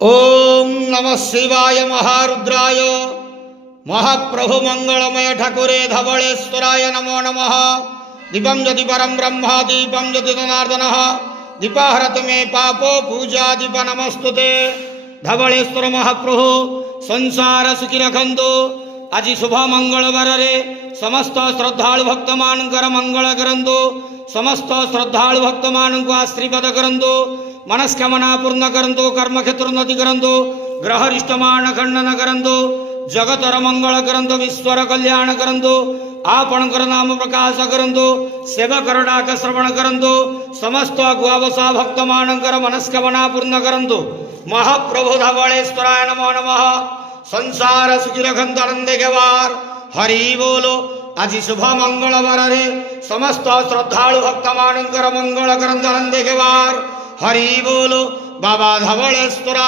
ओम नमः शिवाय महारुद्राय महाप्रभु मंगलमय ठाकुरे धवलेश्वराय नमो नमः। दीपं ज्योति परम ब्रह्म दीपं ज्योति जनार्दनः दीपाहरत मे पापो पूजा दीप नमस्तुते। धवलेश्वर महाप्रभु संसार सुखी रखंतु। आज शुभ मंगलवार रे समस्त श्रद्धालु भक्त मानकर मंगल करंतु। समस्त श्रद्धालु भक्त मान को आशीर्वाद करंतु। मनस्कामना पूर्ण करंतु। कर्म क्षेत्र उन्नति करंतु। ग्रह रिष्टमान खंडन करंतु। जगतर मंगल करंतु। विश्वर कल्याण करंतु। आपणकर नाम प्रकाश करंतु। सेवकर डाक श्रवण करंतु। समस्त गुआवसा भक्त मानकर मनस्कामना पूर्ण करंतु। महाप्रभु धवलेश्वराय नमो नमः। संसार सुखी रखंतु आनंदे के वार हरि बोलो। आज शुभ मंगलवार रे समस्त श्रद्धालु भक्त मानकर मंगल करंतु आनंदे के वार हरि बोलो। बाबा धवलेश्वराय।